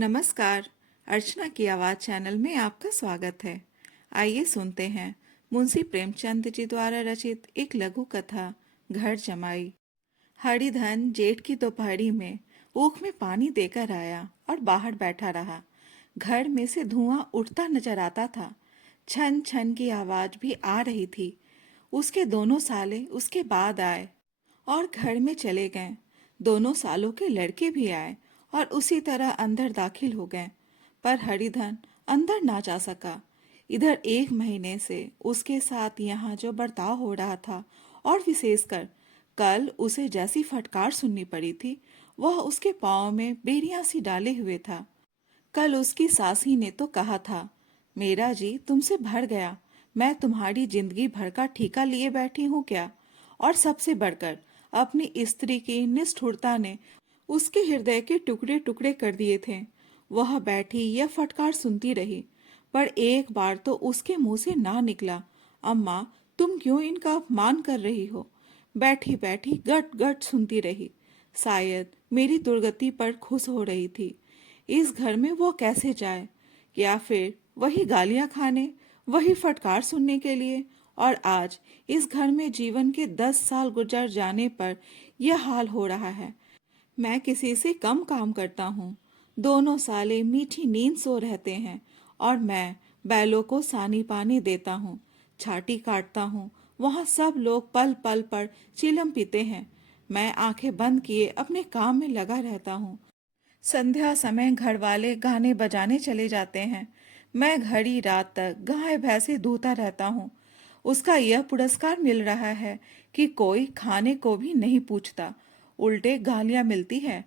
नमस्कार। अर्चना की आवाज़ चैनल में आपका स्वागत है। आइए सुनते हैं मुंशी प्रेमचंद जी द्वारा रचित एक लघु कथा घर जमाई। हरिधन जेठ की दोपहरी में ऊख में पानी देकर आया और बाहर बैठा रहा। घर में से धुआं उठता नजर आता था। छन छन की आवाज भी आ रही थी। उसके दोनों साले उसके बाद आए और घर में चले गए। दोनों सालों के लड़के भी आए और उसी तरह अंदर दाखिल हो गए, पर हरिधन अंदर ना जा सका। इधर 1 महीने से उसके साथ यहाँ जो बर्ताव हो रहा था, और विशेषकर कल उसे जैसी फटकार सुननी पड़ी थी, वह उसके पाँव में बेरियां सी डाले हुए था। कल उसकी सासी ने तो कहा था, मेरा जी तुमसे भर गया, मैं तुम्हारी जिंदगी भर का ठेका लिए बैठी हूँ क्या। और सबसे बढ़कर अपनी स्त्री की निष्ठुरता ने उसके हृदय के टुकड़े टुकड़े कर दिए थे। वह बैठी यह फटकार सुनती रही, पर एक बार तो उसके मुंह से ना निकला, अम्मा तुम क्यों इनका अपमान कर रही हो। बैठी बैठी गट गट सुनती रही। शायद मेरी दुर्गति पर खुश हो रही थी। इस घर में वो कैसे जाए, या फिर वही गालियां खाने, वही फटकार सुनने के लिए। और आज इस घर में जीवन के 10 साल गुजर जाने पर यह हाल हो रहा है। मैं किसी से कम काम करता हूँ। दोनों साले मीठी नींद सो रहते हैं और मैं बैलों को सानी पानी देता हूँ, छाटी काटता हूँ। वहाँ सब लोग पल पल पर चिलम पीते हैं। मैं आंखें बंद किए अपने काम में लगा रहता हूँ। संध्या समय घर वाले गाने बजाने चले जाते हैं। मैं घड़ी रात तक गाय भैंसे धोता रहता हूँ। उसका यह पुरस्कार मिल रहा है कि कोई खाने को भी नहीं पूछता, उल्टे गालियां मिलती है।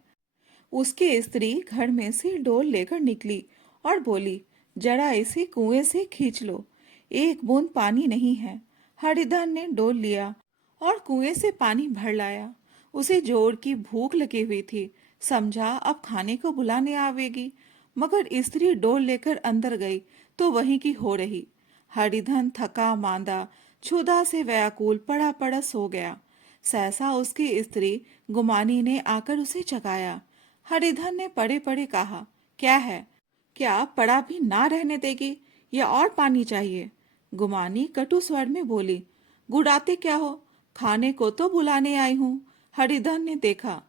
उसकी स्त्री घर में से डोल लेकर निकली और बोली, जरा इसे कुएं से खींच लो, एक बूंद पानी नहीं है। हरिधन ने डोल लिया और कुएं से पानी भर लाया। उसे जोर की भूख लगी हुई थी, समझा अब खाने को बुलाने आवेगी। मगर स्त्री डोल लेकर अंदर गई तो वहीं की हो रही। हरिधन थका मांदा क्षुधा से व्याकुल पड़ा पड़ा सो गया। सहसा उसकी स्त्री गुमानी ने आकर उसे जगाया। हरिधन ने पड़े पड़े कहा, क्या है, क्या पड़ा भी ना रहने देगी या और पानी चाहिए। गुमानी कटु स्वर में बोली, गुड़ाते क्या हो, खाने को तो बुलाने आई हूँ। हरिधन ने देखा,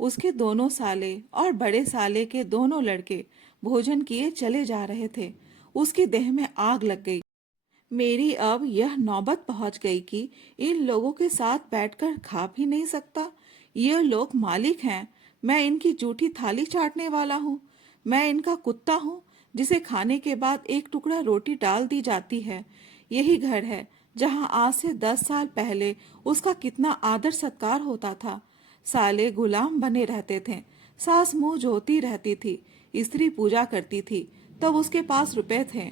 उसके दोनों साले और बड़े साले के दोनों लड़के भोजन किए चले जा रहे थे। उसकी देह में आग लग गई। मेरी अब यह नौबत पहुंच गई कि इन लोगों के साथ बैठकर खा भी नहीं सकता। ये लोग मालिक हैं, मैं इनकी जूठी थाली चाटने वाला हूँ। मैं इनका कुत्ता हूँ जिसे खाने के बाद एक टुकड़ा रोटी डाल दी जाती है। यही घर है जहाँ आज से 10 साल पहले उसका कितना आदर सत्कार होता था। साले गुलाम बने रहते थे, सास मुंह जोती रहती थी, स्त्री पूजा करती थी, तब उसके पास रुपए थे,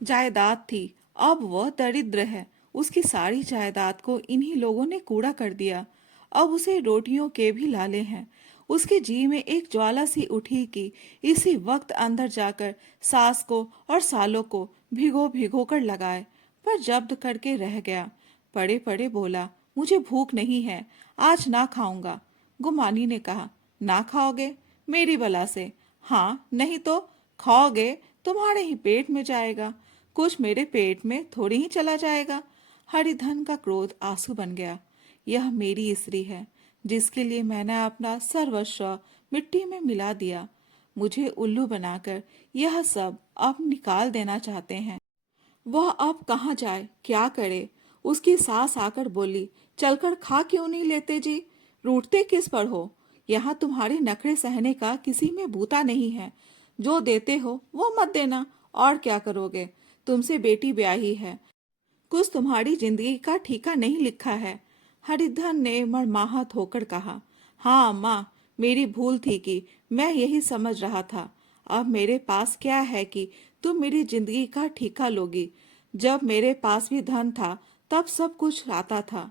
जायदाद थी। अब वह दरिद्र है। उसकी सारी जायदाद को इन्हीं लोगों ने कूड़ा कर दिया। अब उसे रोटियों के भी लाले हैं। उसके जी में एक ज्वाला सी उठी कि इसी वक्त अंदर जाकर सास को और सालों को भिगो भिगो कर लगाए, पर जब्त करके रह गया। पड़े पड़े बोला, मुझे भूख नहीं है, आज ना खाऊंगा। गुमानी ने कहा, ना खाओगे, मेरी बला से। हाँ नहीं तो खाओगे, तुम्हारे ही पेट में जाएगा, कुछ मेरे पेट में थोड़ी ही चला जाएगा। हरिधन का क्रोध आंसू बन गया। यह मेरी स्त्री है जिसके लिए मैंने अपना सर्वस्व मिट्टी में मिला दिया। मुझे उल्लू बनाकर यह सब अब निकाल देना चाहते हैं। वह अब कहाँ जाए, क्या करे। उसकी सास आकर बोली, चलकर खा क्यों नहीं लेते जी, रूठते किस पर हो। यहाँ तुम्हारे नखरे सहने का किसी में बूता नहीं है। जो देते हो वो मत देना, और क्या करोगे, तुमसे बेटी ब्याही है, कुछ तुम्हारी जिंदगी का ठीका नहीं लिखा है। हरिधन ने मरमाहत होकर कहा, हाँ अम्मा, मेरी भूल थी कि मैं यही समझ रहा था। अब मेरे पास क्या है कि तुम मेरी जिंदगी का ठीका लोगी। जब मेरे पास भी धन था तब सब कुछ आता था।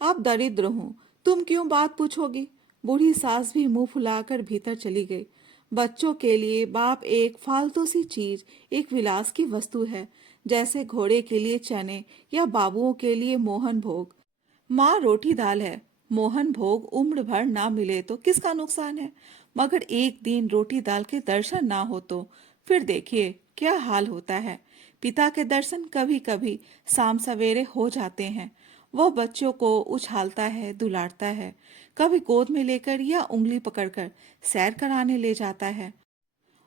अब दरिद्र हूँ, तुम क्यों बात पूछोगी। बूढ़ी सास भी मुंह फुलाकर भीतर चली गई। बच्चों के लिए बाप एक फालतू सी चीज, एक विलास की वस्तु है, जैसे घोड़े के लिए चने या बाबुओं के लिए मोहन भोग। माँ रोटी दाल है, मोहन भोग उम्र भर ना मिले तो किसका नुकसान है। मगर एक दिन रोटी दाल के दर्शन ना हो तो फिर देखिए क्या हाल होता है। पिता के दर्शन कभी कभी शाम सवेरे हो जाते हैं। वह बच्चों को उछालता है, दुलारता है, कभी गोद में लेकर या उंगली पकड़कर सैर कराने ले जाता है।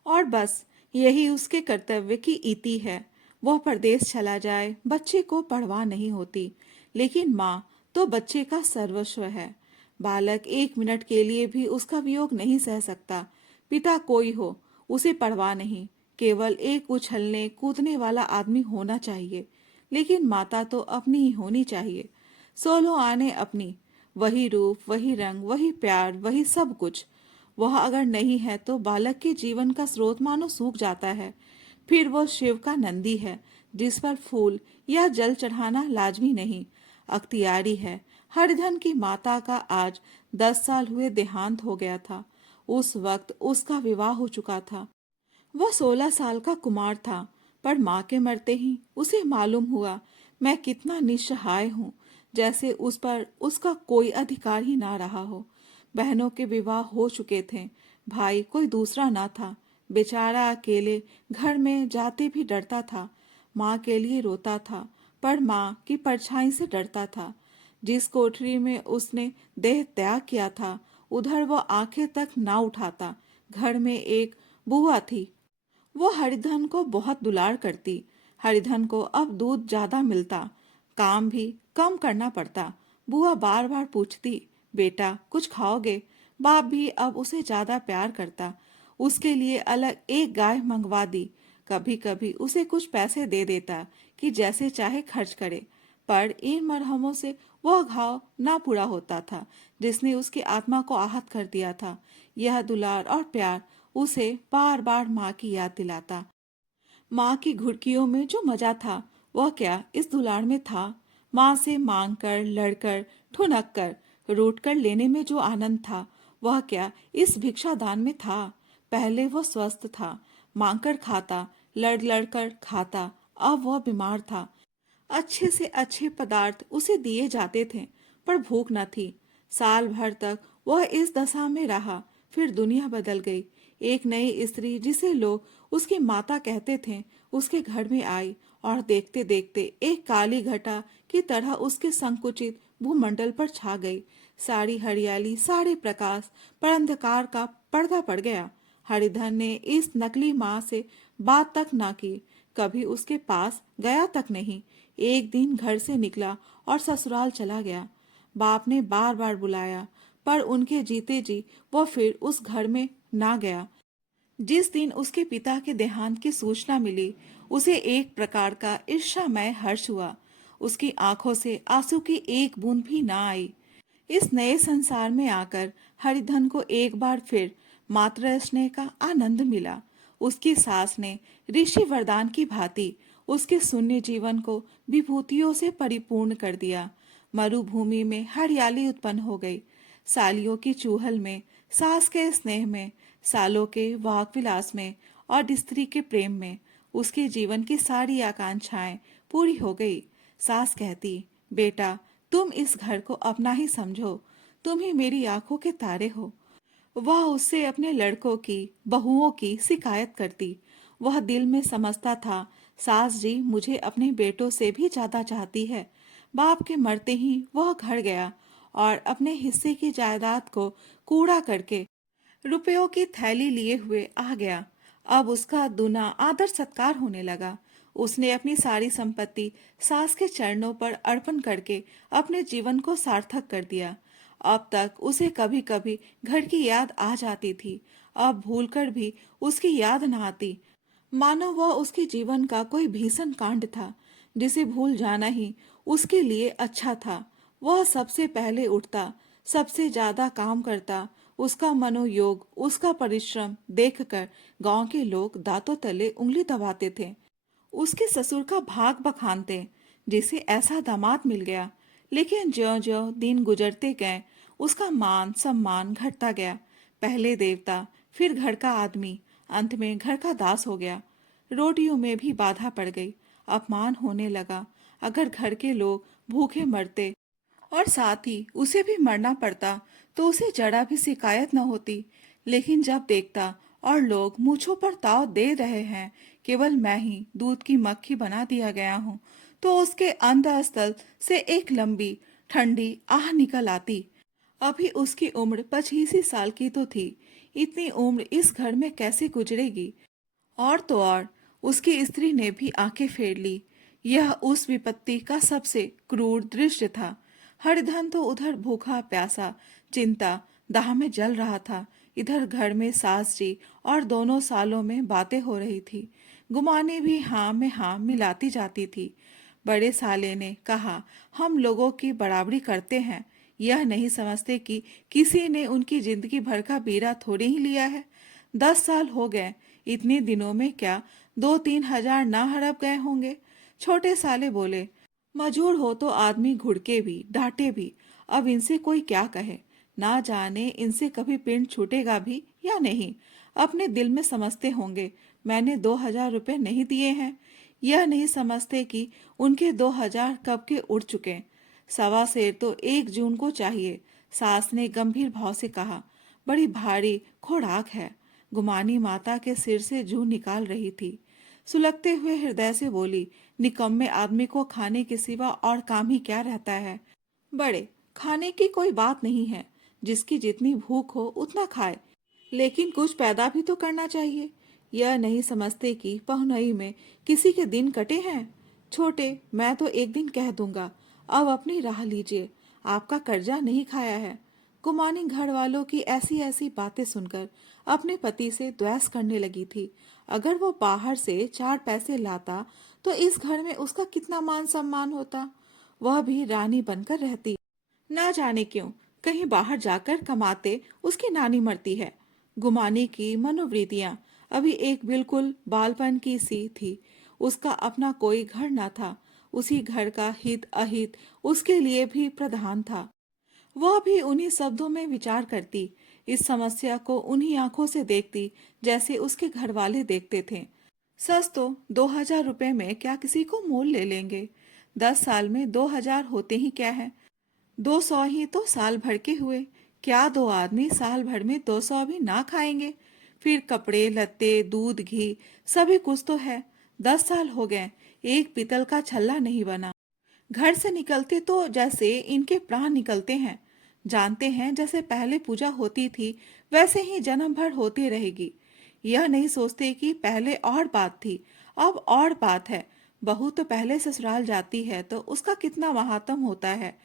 और बस यही उसके कर्तव्य की इति है। वह परदेश चला जाए, बच्चे को परवाह नहीं होती, लेकिन माँ तो बच्चे का सर्वस्व है। बालक एक मिनट के लिए भी उसका वियोग नहीं सह सकता। पिता कोई हो, उसे परवाह नहीं, केवल एक उछलने कूदने वाला आदमी होना चाहिए। लेकिन माता तो अपनी ही होनी चाहिए, सोलो आने अपनी। वही रूप, वही रंग, वही प्यार, वही सब कुछ। वह अगर नहीं है तो बालक के जीवन का स्रोत मानो सूख जाता है। फिर वो शिव का नंदी है, जिस पर फूल या जल चढ़ाना लाजमी नहीं, अख्तियारी है। हरिधन की माता का आज 10 साल हुए देहांत हो गया था। उस वक्त उसका विवाह हो चुका था। वह 16 साल का कुमार था। पर माँ के मरते ही उसे मालूम हुआ मैं कितना निस्सहाय हूँ, जैसे उस पर उसका कोई अधिकार ही ना रहा हो। बहनों के विवाह हो चुके थे, भाई कोई दूसरा ना था। बेचारा अकेले घर में जाते भी डरता था। माँ के लिए रोता था, पर माँ की परछाई से डरता था। जिस कोठरी में उसने देह त्याग किया था, उधर वो आंखें तक ना उठाता। घर में एक बुआ थी, वो हरिधन को बहुत दुलार करती। हरिधन को अब दूध ज्यादा मिलता, काम भी कम करना पड़ता। बुआ बार बार पूछती, बेटा कुछ खाओगे? बाप भी अब उसे ज्यादा प्यार करता। उसके लिए अलग एक गाय मंगवा दी। कभी कभी उसे कुछ पैसे दे देता कि जैसे चाहे खर्च करे। पर इन मरहमों से वह घाव ना पूरा होता था जिसने उसकी आत्मा को आहत कर दिया था। यह दुलार और प्यार उसे बार बार माँ की याद दिलाता। माँ की घुड़कियों में जो मजा था, वह क्या इस दुलार में था? माँ से मांग कर, लड़कर, ठुनक कर, रूठ कर लेने में जो आनंद था, वह क्या इस भिक्षा दान में था? पहले वह स्वस्थ था, मांग कर खाता, लड़ लड़ कर खाता। अब वह बीमार था। अच्छे से अच्छे पदार्थ उसे दिए जाते थे, पर भूख न थी। साल भर तक वह इस दशा में रहा। फिर दुनिया बदल गई। एक नई स्त्री, जिसे लोग उसकी माता कहते थे, उसके घर में आई और देखते देखते एक काली घटा की तरह उसके संकुचित भूमंडल पर छा गई। सारी हरियाली, सारे प्रकाश पर अंधकार का पर्दा पड़ गया। हरिधन ने इस नकली माँ से बात तक ना की, कभी उसके पास गया तक नहीं। एक दिन घर से निकला और ससुराल चला गया। बाप ने बार बार बुलाया, पर उनके जीते जी वो फिर उस घर में ना गया। जिस दिन उसके पिता के देहांत की सूचना मिली, उसे एक प्रकार का ईर्ष्यामय हर्ष हुआ। उसकी आंखों से आंसू की एक बूंद भी ना आई। इस नए संसार में आकर हरिधन को एक बार फिर मातृ स्नेह का आनंद मिला। उसकी सास ने ऋषि वरदान की भांति उसके शून्य जीवन को विभूतियों से परिपूर्ण कर दिया। मरुभूमि में हरियाली उत्पन्न हो गई। सालियों की चूहल में, सास के स्नेह में, सालों के वाक विलास में और स्त्री के प्रेम में उसके जीवन की सारी आकांक्षाएं पूरी हो गई। सास कहती, बेटा तुम इस घर को अपना ही समझो, तुम ही मेरी आंखों के तारे हो। वह उससे अपने लड़कों की, बहुओं की शिकायत करती। वह दिल में समझता था, सास जी मुझे अपने बेटों से भी ज्यादा चाहती है। बाप के मरते ही वह घर गया और अपने हिस्से की जायदाद को कूड़ा करके रुपयों की थैली लिए हुए आ गया। अब उसका दूना आदर सत्कार होने लगा। उसने अपनी सारी संपत्ति सास के चरणों पर अर्पण करके अपने जीवन को सार्थक कर दिया। अब तक उसे कभी कभी घर की याद आ जाती थी, अब भूलकर भी उसकी याद न आती। मानो वह उसके जीवन का कोई भीषण कांड था, जिसे भूल जाना ही उसके लिए अच्छा था। वह सबसे पहले उठता, सबसे ज्यादा काम करता। उसका मनोयोग, उसका परिश्रम देखकर गांव के लोग दांतों तले उंगली दबाते थे। उसके ससुर का भाग बखानते, जिसे ऐसा दामाद मिल गया। लेकिन ज्यों-ज्यों दिन गुजरते गए, उसका मान सम्मान घटता गया। पहले देवता, फिर घर का आदमी, अंत में घर का दास हो गया। रोटियों में भी बाधा पड़ गई, अपमान होने लगा। अगर घर के लोग भूखे मरते और साथ ही उसे भी मरना पड़ता, तो उसे जरा भी शिकायत न होती। लेकिन जब देखता और लोग मूंछों पर ताव दे रहे हैं, केवल मैं ही दूध की मक्खी बना दिया गया हूँ, तो उसके अंतःस्थल से एक लंबी ठंडी आह निकल आती। अभी उसकी उम्र 25 साल की तो थी। इतनी उम्र इस घर में कैसे गुजरेगी? और तो और उसकी स्त्री ने भी आंखें फेर ली। यह उस विपत्ति का सबसे क्रूर दृश्य था। हरिधन तो उधर भूखा प्यासा चिंता दाह में जल रहा था। इधर घर में सास जी और दोनों सालों में बातें हो रही थी। गुमानी भी हाँ में हाँ मिलाती जाती थी। बड़े साले ने कहा, हम लोगों की बराबरी करते हैं। यह नहीं समझते कि किसी ने उनकी जिंदगी भर का बीरा थोड़े ही लिया है। 10 साल हो गए, इतने दिनों में क्या 2-3 हजार ना हड़प गए होंगे? छोटे साले बोले, मजूर हो तो आदमी घुड़के भी डांटे भी। अब इनसे कोई क्या कहे? ना जाने इनसे कभी पिंड छूटेगा भी या नहीं। अपने दिल में समझते होंगे मैंने 2 हजार रुपये नहीं दिए हैं। यह नहीं समझते कि उनके 2 हजार कब के उड़ चुके। सवा सेर तो 1 जून को चाहिए। सास ने गंभीर भाव से कहा। बड़ी भारी खोराक है। गुमानी माता के सिर से जूं निकाल रही थी। सुलगते हुए हृदय से बोली, निकम्मे आदमी को खाने के सिवा और काम ही क्या रहता है? बड़े, खाने की कोई बात नहीं है। जिसकी जितनी भूख हो उतना खाए, लेकिन कुछ पैदा भी तो करना चाहिए। यह नहीं समझते कि पहुनई में किसी के दिन कटे हैं। छोटे, मैं तो एक दिन कह दूंगा, अब अपनी राह लीजिए, आपका कर्जा नहीं खाया है। कुमानी घर वालों की ऐसी ऐसी बातें सुनकर अपने पति से द्वेष करने लगी थी। अगर वो बाहर से 4 पैसे लाता तो इस घर में उसका कितना मान सम्मान होता। वह भी रानी बनकर रहती। ना जाने क्यों कहीं बाहर जाकर कमाते उसकी नानी मरती है। गुमानी की मनोवृत्तियां अभी एक बिल्कुल बालपन की सी थी। उसका अपना कोई घर न था। उसी घर का हित अहित उसके लिए भी प्रधान था। वह भी उन्हीं शब्दों में विचार करती। इस समस्या को उन्हीं आंखों से देखती जैसे उसके घर वाले देखते थे। सच तो 2 हजार रुपये में क्या किसी को मोल ले लेंगे? 10 साल में 2 हजार होते ही क्या है? 200 ही तो साल भर के हुए। क्या दो आदमी साल भर में 200 भी ना खाएंगे? फिर कपड़े लत्ते दूध घी सभी कुछ तो है। 10 साल हो गए, एक पीतल का छल्ला नहीं बना। घर से निकलते तो जैसे इनके प्राण निकलते हैं। जानते हैं जैसे पहले पूजा होती थी वैसे ही जन्म भर होती रहेगी। यह नहीं सोचते कि पहले और बात थी, अब और बात है। बहू तो पहले ससुराल जाती है तो उसका कितना महात्म होता है।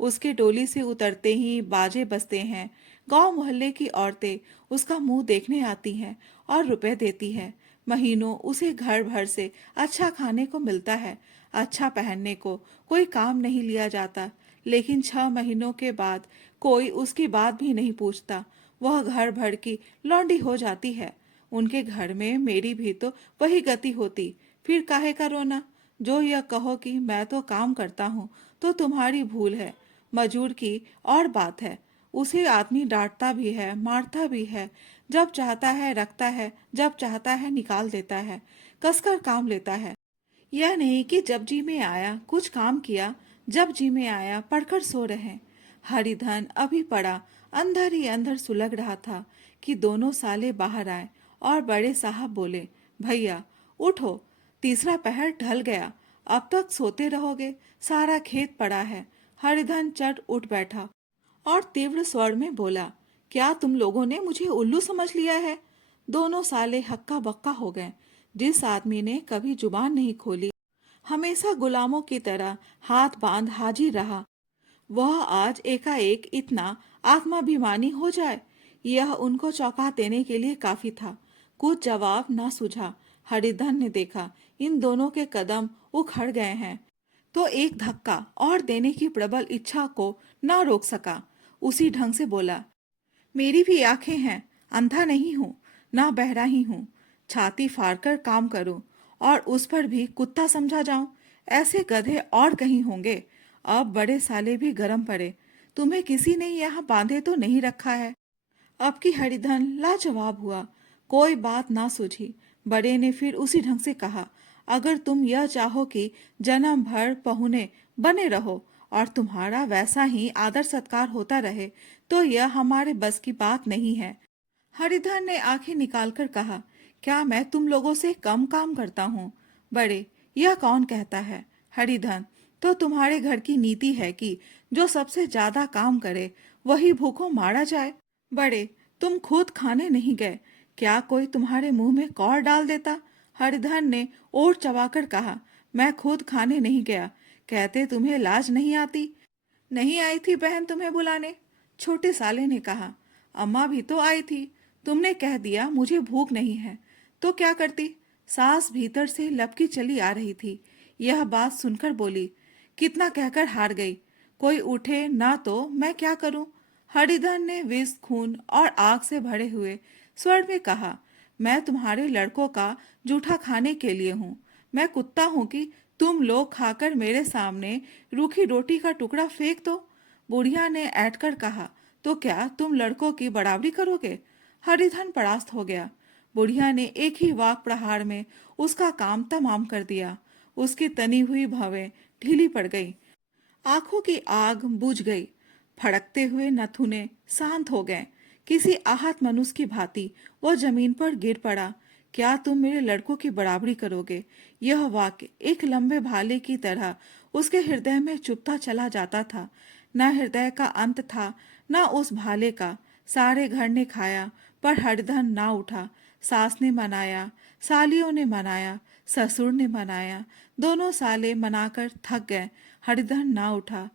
उसके डोली से उतरते ही बाजे बजते हैं। गांव मोहल्ले की औरतें उसका मुंह देखने आती हैं और रुपए देती है। महीनों उसे घर भर से अच्छा खाने को मिलता है, अच्छा पहनने को। कोई काम नहीं लिया जाता। लेकिन 6 महीनों के बाद कोई उसकी बात भी नहीं पूछता। वह घर भर की लौंडी हो जाती है। उनके घर में मेरी भी तो वही गति होती। फिर काहे का रोना? जो यह कहो कि मैं तो काम करता हूँ तो तुम्हारी भूल है। मजूर की और बात है। उसे आदमी डांटता भी है, मारता भी है। जब चाहता है रखता है, जब चाहता है निकाल देता है, कसकर काम लेता है। यह नहीं कि जब जी में आया कुछ काम किया, जब जी में आया पढ़कर सो रहे। हरिधन अभी पड़ा अंदर ही अंदर सुलग रहा था कि दोनों साले बाहर आए और बड़े साहब बोले, भैया उठो, तीसरा पहर ढल गया, अब तक सोते रहोगे? सारा खेत पड़ा है। हरिधन चट उठ बैठा और तीव्र स्वर में बोला, क्या तुम लोगों ने मुझे उल्लू समझ लिया है? दोनों साले हक्का बक्का हो गए। जिस आदमी ने कभी जुबान नहीं खोली, हमेशा गुलामों की तरह हाथ बांध हाजिर रहा, वह आज एकाएक इतना आत्माभिमानी हो जाए, यह उनको चौंका देने के लिए काफी था। कुछ जवाब ना सूझा। हरिधन ने देखा इन दोनों के कदम उखड़ गए हैं, तो एक धक्का और देने की प्रबल इच्छा को ना रोक सका। उसी ढंग से बोला, मेरी भी आंखें हैं, अंधा नहीं हूँ, ना बहरा ही हूँ। छाती फाड़कर काम करूँ और उस पर भी कुत्ता समझा जाऊं? ऐसे गधे और कहीं होंगे। अब बड़े साले भी गरम पड़े। तुम्हें किसी ने यहाँ बांधे तो नहीं रखा है? अब की हरिधन लाजवाब हुआ। कोई बात ना सूझी। बड़े ने फिर उसी ढंग से कहा, अगर तुम यह चाहो कि जन्म भर पहुने बने रहो और तुम्हारा वैसा ही आदर सत्कार होता रहे तो यह हमारे बस की बात नहीं है। हरिधन ने आंखें निकालकर कहा, क्या मैं तुम लोगों से कम काम करता हूँ? बड़े, यह कौन कहता है? हरिधन, तो तुम्हारे घर की नीति है कि जो सबसे ज्यादा काम करे वही भूखों मारा जाए। बड़े, तुम खुद खाने नहीं गए, क्या कोई तुम्हारे मुंह में कौर डाल देता? हरिधन ने ओठ चबाकर कहा, मैं खुद खाने नहीं गया, कहते तुम्हें लाज नहीं आती? नहीं आई थी बहन तुम्हें बुलाने? छोटे साले ने कहा, अम्मा भी तो आई थी, तुमने कह दिया मुझे भूख नहीं है, तो क्या करती? सास भीतर से लपकी चली आ रही थी। यह बात सुनकर बोली, कितना कहकर हार गई, कोई उठे ना तो मैं क्या करूं? हरिधन ने विष, खून और आग से भरे हुए स्वर में कहा, मैं तुम्हारे लड़कों का जूठा खाने के लिए हूँ। मैं कुत्ता हूँ कि तुम लोग खाकर मेरे सामने रूखी रोटी का टुकड़ा फेंक दो? बुढ़िया ने ऐठ कर कहा, तो क्या तुम लड़कों की बराबरी करोगे? हरिधन परास्त हो गया। बुढ़िया ने एक ही वाक प्रहार में उसका काम तमाम कर दिया। उसकी तनी हुई भवें ढीली पड़ गई, आंखों की आग बुझ गई, फड़कते हुए नथुने शांत हो गए। किसी आहत मनुष्य की भांति वह जमीन पर गिर पड़ा। क्या तुम मेरे लड़कों की बराबरी करोगे? यह वाक्य एक लंबे भाले की तरह उसके हृदय में चुभता चला जाता था। न हृदय का अंत था, न उस भाले का। सारे घर ने खाया, पर हरिधन ना उठा। सास ने मनाया, सालियों ने मनाया, ससुर ने मनाया, दोनों साले मनाकर थक गए। हरिधन ना उठा।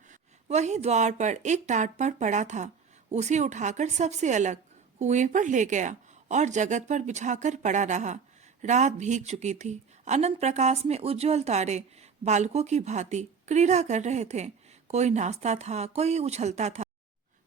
वहीं द्वार पर एक टाट पर पड़ा था। उसे उठाकर सबसे अलग कुएं पर ले गया और जगत पर बिछाकर पड़ा रहा। रात भीग चुकी थी। अनंत प्रकाश में उज्जवल तारे बालकों की भांति क्रीड़ा कर रहे थे। कोई नाचता था, कोई उछलता था,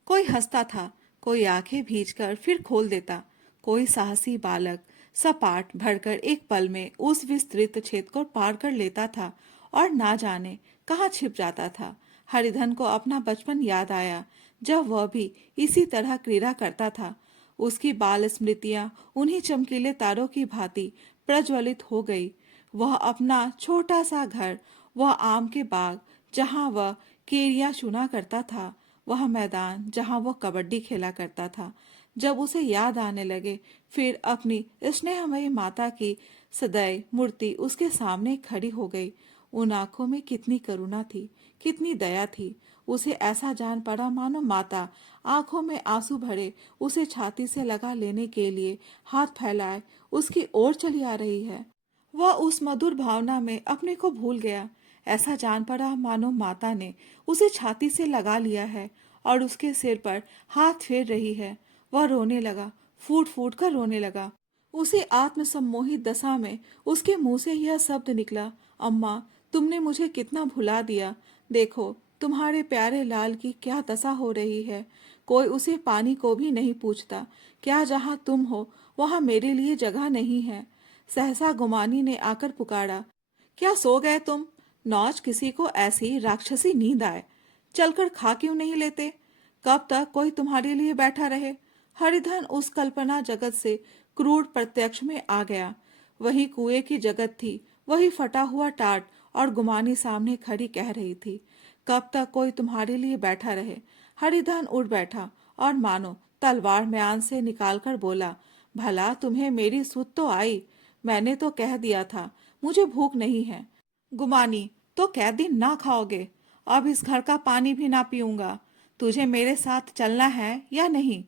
कोई हंसता था, कोई आंखें भींचकर फिर खोल देता। कोई साहसी बालक सपाट भरकर एक पल में उस विस्तृत क्षेत्र को पार कर लेता था और ना जाने कहाँ छिप जाता था। हरिधन को अपना बचपन याद आया, जब वह भी इसी तरह क्रीड़ा करता था। उसकी बाल स्मृतियां उन्हीं चमकीले तारों की भांति प्रज्वलित हो गई। वह अपना छोटा सा घर, वह आम के बाग जहाँ वह केरिया चुना करता था, वह मैदान जहाँ वह कबड्डी खेला करता था, जब उसे याद आने लगे, फिर अपनी स्नेहमयी माता की सदैव मूर्ति उसके सामने खड़ी हो गई। उन आंखों में कितनी करुणा थी, कितनी दया थी। उसे ऐसा जान पड़ा मानो माता आंखों में आंसू भरे उसे छाती से लगा लेने के लिए हाथ फैलाए उसकी ओर चली आ रही है। वह उस मधुर भावना में अपने को भूल गया। ऐसा जान पड़ा मानो माता ने उसे छाती से लगा लिया है और उसके सिर पर हाथ फेर रही है। वह रोने लगा, फूट फूट कर रोने लगा। उसे आत्मसम्मोहित दशा में उसके मुंह से यह शब्द निकला, अम्मा, तुमने मुझे कितना भुला दिया। देखो तुम्हारे प्यारे लाल की क्या दशा हो रही है। कोई उसे पानी को भी नहीं पूछता। क्या जहाँ तुम हो वहाँ मेरे लिए जगह नहीं है? सहसा गुमानी ने आकर पुकारा, क्या सो गए तुम? नौच किसी को ऐसी राक्षसी नींद आए। चलकर खा क्यों नहीं लेते? कब तक कोई तुम्हारे लिए बैठा रहे? हरिधन उस कल्पना जगत से क्रूर प्रत्यक्ष में आ गया। वही कुएं की जगत थी, वही फटा हुआ टाट, और गुमानी सामने खड़ी कह रही थी, कब तक कोई तुम्हारे लिए बैठा रहे? हरिधन उठ बैठा और मानो तलवार म्यान से निकालकर बोला, भला तुम्हें मेरी सुध तो आई? मैंने तो कह दिया था मुझे भूख नहीं है। गुमानी, तो कै दिन ना खाओगे? अब इस घर का पानी भी ना पीऊंगा। तुझे मेरे साथ चलना है या नहीं?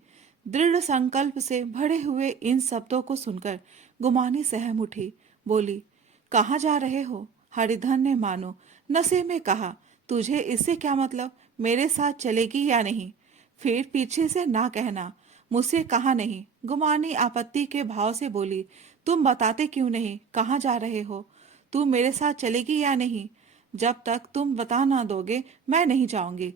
दृढ़ संकल्प से भरे हुए इन शब्दों को सुनकर गुमानी सहम उठी, बोली, कहाँ जा रहे हो? हरिधन ने मानो नशे में कहा, तुझे इससे क्या मतलब? मेरे साथ चलेगी या नहीं? फिर पीछे से ना कहना, मुझसे कहा नहीं। गुमानी आपत्ति के भाव से बोली, तुम बताते क्यों नहीं कहाँ जा रहे हो? तू मेरे साथ चलेगी या नहीं? जब तक तुम बता ना दोगे मैं नहीं जाऊंगी।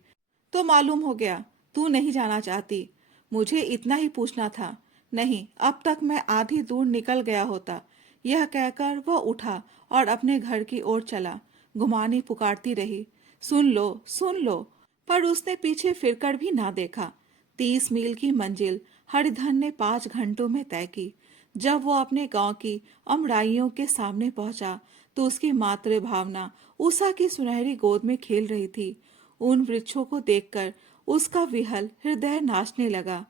तो मालूम हो गया तू नहीं जाना चाहती। मुझे इतना ही पूछना था। नहीं, अब तक मैं आधी दूर निकल गया होता। यह कहकर वह उठा और अपने घर की ओर चला। गुमानी पुकारती रही, सुन लो, सुन लो, पर उसने पीछे फिरकर भी ना देखा। 30 मील की मंजिल हरिधन ने 5 घंटों में तय की। जब वो अपने गांव की अमराइयों के सामने पहुंचा, तो उसकी मातृ भावना उषा की सुनहरी गोद में खेल रही थी। उन वृक्षों को देखकर उसका विहल हृदय नाचने लगा।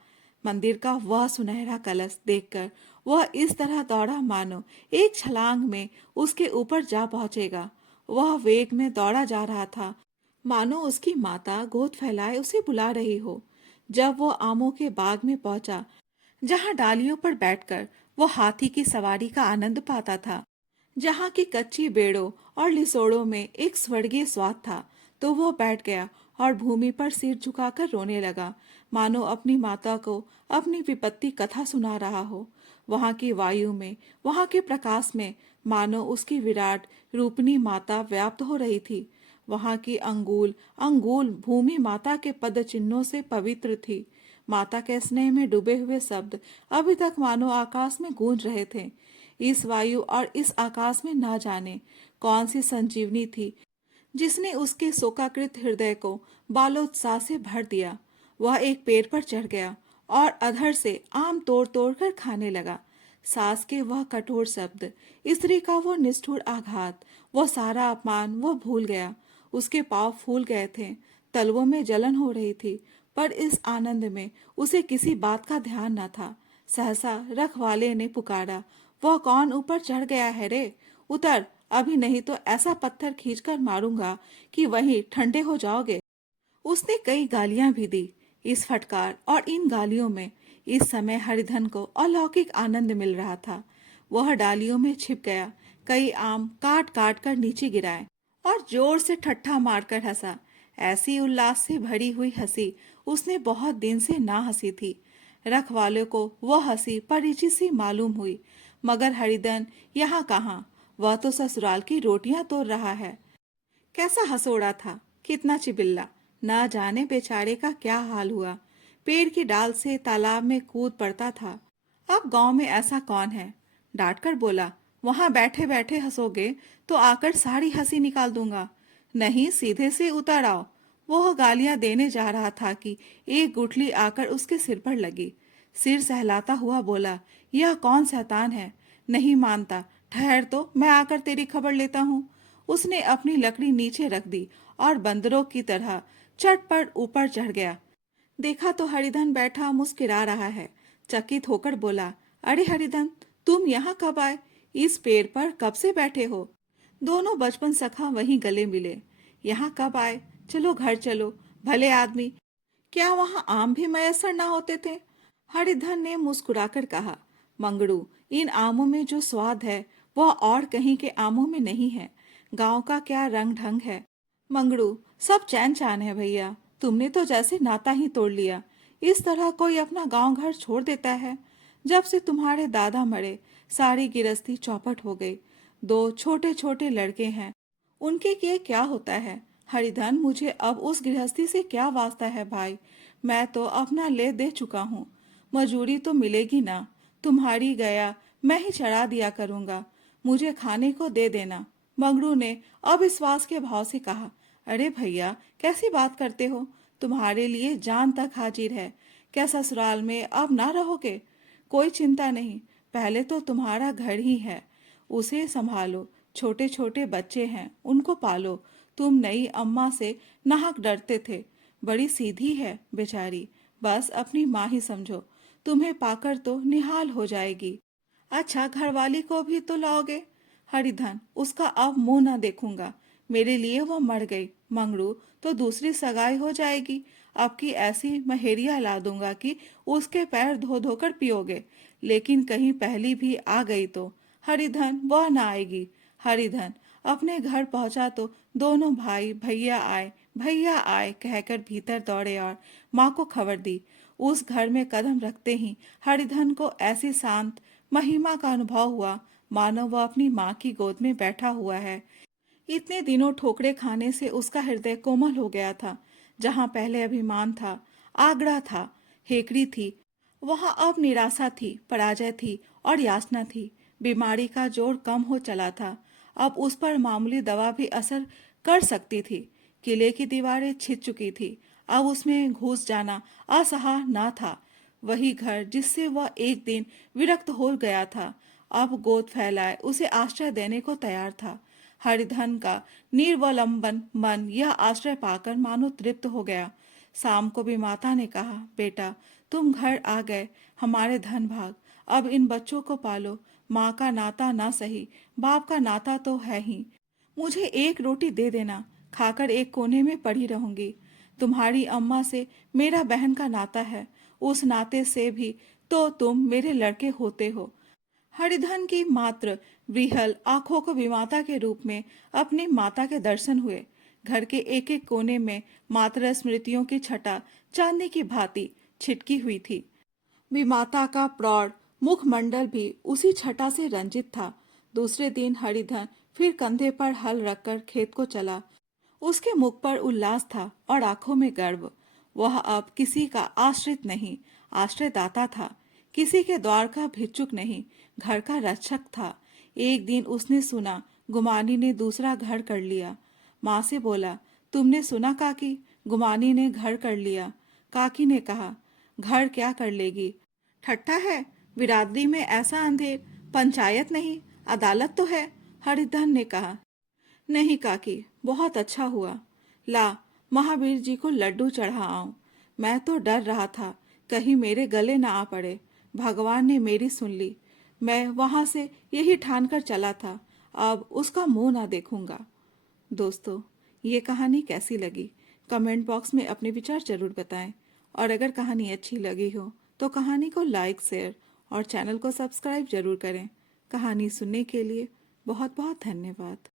मंदिर का वह सुनहरा कलश देखकर वह इस तरह दौड़ा मानो एक छलांग में उसके ऊपर जा पहुंचेगा। वह वेग में दौड़ा जा रहा था, मानो उसकी माता गोद फैलाए उसे बुला रही हो। जब वो आमों के बाग में पहुंचा, जहां डालियों पर बैठकर वो हाथी की सवारी का आनंद पाता था, जहाँ की कच्ची बेड़ों और लिसोड़ों में एक स्वर्गीय स्वाद था, तो वो बैठ गया और भूमि पर सिर झुकाकर रोने लगा, मानो अपनी माता को अपनी विपत्ति कथा सुना रहा हो। वहां की वायु में, वहां के प्रकाश में मानो उसकी विराट रूपनी माता व्याप्त हो रही थी। वहां की अंगुल अंगुल भूमि माता के पद चिन्हों से पवित्र थी। माता के स्नेह में डूबे हुए शब्द अभी तक मानो आकाश में गूंज रहे थे। इस वायु और इस आकाश में ना जाने कौन सी संजीवनी थी जिसने उसके शोकाकृत हृदय को बालोत्साह से भर दिया। वह एक पेड़ पर चढ़ गया और अधर से आम तोड़ तोड़ कर खाने लगा। सास के वह कठोर शब्द, स्त्री का वो निष्ठुर आघात, वो सारा अपमान वो भूल गया। उसके पांव फूल गए थे, तलवों में जलन हो रही थी, पर इस आनंद में उसे किसी बात का ध्यान न था। सहसा रखवाले ने पुकारा, वह कौन ऊपर चढ़ गया है रे? उतर, अभी नहीं तो ऐसा पत्थर खींचकर मारूंगा कि वहीं ठंडे हो जाओगे। उसने कई गालियां भी दी। इस फटकार और इन गालियों में इस समय हरिधन को अलौकिक आनंद मिल रहा था। वह डालियों में छिप गया, कई आम काट काट कर नीचे गिराए और जोर से ठट्ठा मारकर हंसा। ऐसी उल्लास से भरी हुई हंसी उसने बहुत दिन से ना हंसी थी। रखवालों को वह हंसी परिचित सी मालूम हुई, मगर हरिधन यहाँ कहाँ, वह तो ससुराल की रोटियां तोड़ रहा है। कैसा हंसोड़ा था, कितना चिबिल्ला। ना जाने बेचारे का क्या हाल हुआ। पेड़ की डाल से तालाब में कूद पड़ता था। अब गांव में ऐसा कौन है? डांट कर बोला, वहां बैठे बैठे हंसोगे तो आकर सारी हंसी निकाल दूंगा। नहीं, सीधे से उतर आओ। वह गालियां देने जा रहा था कि एक गुठली आकर उसके सिर पर लगी। सिर सहलाता हुआ बोला, यह कौन शैतान है? नहीं मानता, ठहर तो मैं आकर तेरी खबर लेता हूँ। उसने अपनी लकड़ी नीचे रख दी और बंदरों की तरह चटपट ऊपर चढ़ गया। देखा तो हरिधन बैठा मुस्कुरा रहा है। चकित होकर बोला, अरे हरिधन, तुम यहाँ कब आए? इस पेड़ पर कब से बैठे हो? दोनों बचपन सखा वहीं गले मिले। यहाँ कब आए? चलो घर चलो। भले आदमी, क्या वहां आम भी मयसर ना होते थे? हरिधन ने मुस्कुराकर कहा, मंगड़ू, इन आमों में जो स्वाद है वह और कहीं के आमों में नहीं है। गांव का क्या रंग ढंग है। मंगड़ू, सब चैन चैन है भैया। तुमने तो जैसे नाता ही तोड़ लिया। इस तरह कोई अपना गांव घर छोड़ देता है? जब से तुम्हारे दादा मरे, सारी गिरस्ती चौपट हो गई। दो छोटे छोटे लड़के हैं, उनके लिए क्या होता है? हरिधन, मुझे अब उस गृहस्थी से क्या वास्ता है भाई? मैं तो अपना ले दे चुका हूँ। मजूरी तो मिलेगी ना। तुम्हारी गया मैं ही चढ़ा दिया करूंगा। मुझे खाने को दे देना। मंगरू ने अविश्वास के भाव से कहा, अरे भैया, कैसी बात करते हो? तुम्हारे लिए जान तक हाजिर है। क्या ससुराल में अब ना रहोगे? कोई चिंता नहीं, पहले तो तुम्हारा घर ही है, उसे संभालो। छोटे छोटे बच्चे हैं, उनको पालो। तुम नई अम्मा से नाहक डरते थे, बड़ी सीधी है बेचारी, बस अपनी माँ ही समझो। तुम्हें पाकर तो निहाल हो जाएगी। अच्छा, घरवाली को भी तो लाओगे? हरिधन, उसका अब मुंह न देखूंगा। मेरे लिए वो मर गई, मंगरू तो दूसरी सगाई हो जाएगी। अब की ऐसी महेरिया ला दूंगा कि उसके पैर धो धोकर पियोगे। लेकिन कहीं पहली भी आ गई तो हरिधन वह ना आएगी। हरिधन अपने घर पहुंचा तो दोनों भाई भैया आए कहकर भीतर दौड़े और माँ को खबर दी। उस घर में कदम रखते ही हरिधन को ऐसी शांत महिमा का अनुभव हुआ, मानो वह अपनी माँ की गोद में बैठा हुआ है। इतने दिनों ठोकरे खाने से उसका हृदय कोमल हो गया था। जहाँ पहले अभिमान था, आगरा था, हेकड़ी थी, वहाँ अब निराशा थी, पराजय थी और याचना थी। बीमारी का जोर कम हो चला था। अब उस पर मामूली दवा भी असर कर सकती थी। किले की दीवारें छिद चुकी थी। अब उसमें घुस जाना असहा न था। वही घर जिससे वह एक दिन विरक्त हो गया था, अब गोद फैलाए उसे आश्रय देने को तैयार था। हरिधन का निर्वलंबन मन यह आश्रय पाकर मानो तृप्त हो गया। शाम को भी माता ने कहा, बेटा, तुम घर आ गए, हमारे धन भाग। अब इन बच्चों को पालो। माँ का नाता ना सही, बाप का नाता तो है ही। मुझे एक रोटी दे देना, खाकर एक कोने में पड़ी रहूंगी। तुम्हारी अम्मा से मेरा बहन का नाता है, उस नाते से भी तो तुम मेरे लड़के होते हो। हरिधन की मात्र विहल आंखों को विमाता के रूप में अपनी माता के दर्शन हुए। घर के एक एक कोने में मातृ स्मृतियों की छटा चांदी की भांति छिटकी हुई थी। विमाता का प्रौढ़ मुखमंडल भी उसी छटा से रंजित था। दूसरे दिन हरिधन फिर कंधे पर हल रखकर खेत को चला। उसके मुख पर उल्लास था और आंखों में गर्व। वह अब किसी का आश्रित नहीं, आश्रयदाता था। किसी के द्वार का भिक्षुक नहीं, घर का रक्षक था। एक दिन उसने सुना गुमानी ने दूसरा घर कर लिया। माँ से बोला, तुमने सुना काकी, गुमानी ने घर कर लिया। काकी ने कहा, घर क्या कर लेगी, ठट्ठा है। बिरादरी में ऐसा अंधेर, पंचायत नहीं, अदालत तो है। हरिधन ने कहा, नहीं काकी, बहुत अच्छा हुआ। ला, महावीर जी को लड्डू चढ़ा आऊं। मैं तो डर रहा था कहीं मेरे गले ना आ पड़े। भगवान ने मेरी सुन ली। मैं वहां से यही ठान कर चला था, अब उसका मुंह ना देखूंगा। दोस्तों, ये कहानी कैसी लगी कमेंट बॉक्स में अपने विचार जरूर बताएं। और अगर कहानी अच्छी लगी हो तो कहानी को लाइक, शेयर और चैनल को सब्सक्राइब जरूर करें। कहानी सुनने के लिए बहुत बहुत धन्यवाद।